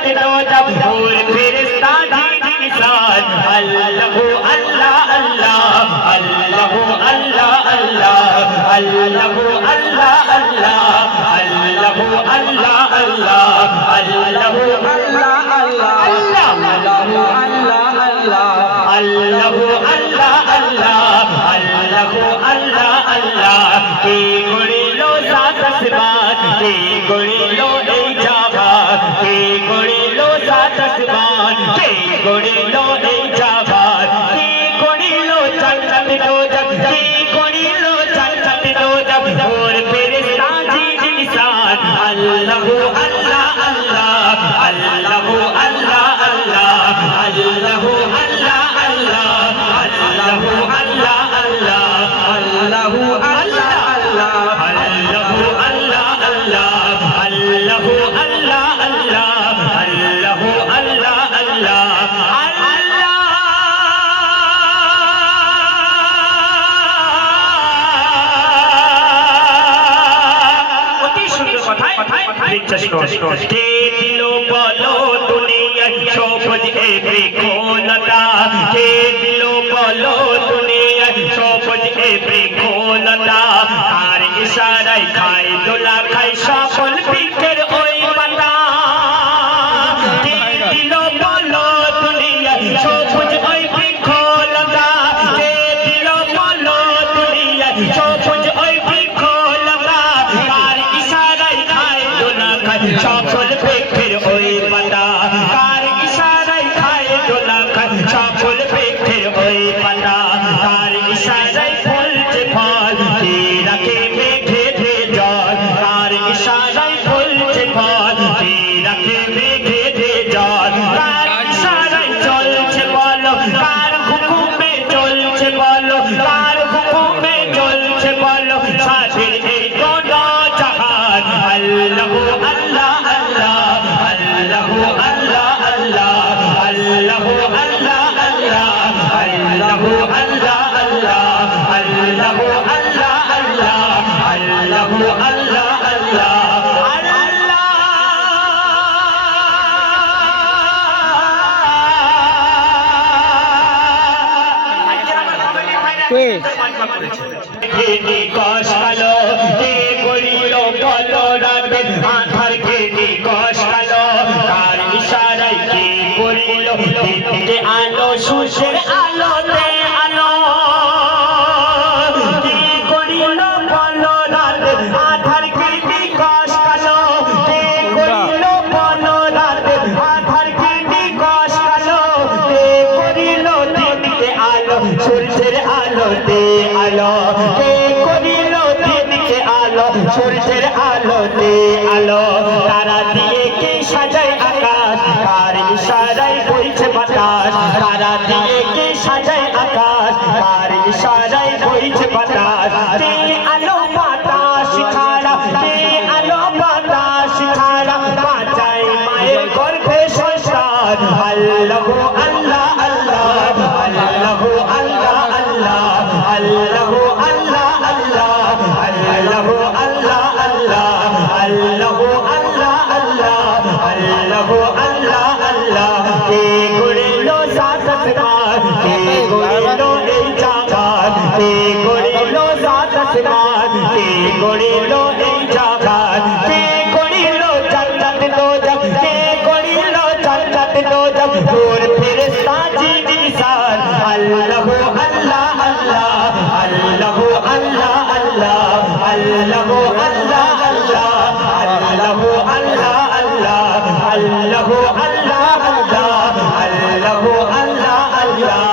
जन्नत दोज़ख हूर फरिश्ता इंसान अल्लाहु अल्लाह अल्लाह अल्लाहु अल्लाह अल्लाह अल्लाहु अल्लाह अल्लाह अल्लाहु अल्लाह अल्लाह अल्लाहु अल्लाह अल्लाह अल्लाहु अल्लाह अल्लाह अल्लाहु अल्लाह अल्लाह अल्लाहु अल्लाह अल्लाह के गड़िलो सात आसमान के गड़िलो এই জাহান के गड़िलो सात आसमान के गड़िलो এই জাহান के गड़िलो जन्नत दोज़ख के गड़िलो जन्नत दोज़ख और फरिश्ता इंसान अल्लाहु अल्लाह अल्लाह अल्लाहु अल्लाह अल्लाह अल्लाहु अल्लाह अल्लाह अल्लाहु अल्लाह अल्लाह अल्लाहु अल्लाह अल्लाह अल्लाहु अल्लाह अल्लाह अल्लाहु अल्लाह अल्लाह अल्लाहु अल्लाह अल्लाह অতি সুন্দর কথায় কে দিল বলো দুনিয়ায় সবুজ এ বৃক্ষলতা কে দিল বলো দুনিয়ায় সবুজ এ বৃক্ষলতা আর ইশারায় খায় দোলা খায় সকল বৃক্ষের ওই পাতা কে দিল বলো দুনিয়ায় সবুজ ওই বৃক্ষলতা কে দিল বলো দুনিয়ায় সবুজ ওই বৃক্ষলতা আর ইশারায় খায় দোলা খায় সকল বৃক্ষের ওই পাতা কার ইশারায় খায় দোলা খায় সকল বৃক্ষের ওই পাতা কার ইশারায় ফলছে ফল কে রাখে মেঘে ধে জল কার ইশারায় ফলছে ফল কে রাখে মেঘে ধে জল কার ইশারায় চলছে বলো কার হুকুমে চলছে বলো কার হুকুমে চলছে বলো সাথের এই দোনো জাহান আল্লাহু আল্লাহ আল্লাহ अल्लाहु अल्लाह अल्लाह अल्लाहु अल्लाह अल्लाह अल्लाहु अल्लाह अल्लाह अल्लाहु अल्लाह अल्लाह अल्लाहु अल्लाह अल्लाह কষ্টালো কে গড়িল বলো রাতে আধার কে কষ্টালো কার ইশারায় কে গড়িল দিতে আলো সূর্যের আলোতে আলো কে গড়িল বলো রাতে আধার কে কষ্টালো কে গড়িল বলো রাতে আধার কে কষ্টালো কে গড়িল দিতে আলো সূর্যের আলোতে আলো কে করিল দিনকে আলো সূর্যের আলোতে আলো তারা দিয়ে কে সাজায় আকাশ কার ইশারায় বইছে বাতাস তারা দিয়ে কে সাজায় আকাশ কার ইশারায় বইছে বাতাস কে আলো বাতাস ছাড়া কে আলো বাতাস ছাড়া বাঁচায় মায়ের গর্ভে সংসার আল্লাহু আল্লাহ আল্লাহ আল্লাহু আল্লাহ আল্লাহ अल्लाहु अल्लाह अल्लाह अल्लाहु अल्लाह अल्लाह अल्लाहु अल्लाह अल्लाह अल्लाहु अल्लाह अल्लाह के गड़िलो सात आसमान के गड़िलो এই জাহান के गड़िलो सात आसमान के गड़िलो এই জাহাन के गड़िलो जन्नत दोज़ख के गड़िलो जन्नत दोज़ख और फरिश्ता इंसान अल्लाहु अल्लाह अल्लाह अल्लाहु अल्लाह अल्लाह अल्लाहु अल्लाह अल्लाह अल्लाहु अल्लाह अल्लाह अल्लाहु अल्लाह अल्लाह अल्लाहु अल्लाह अल्लाह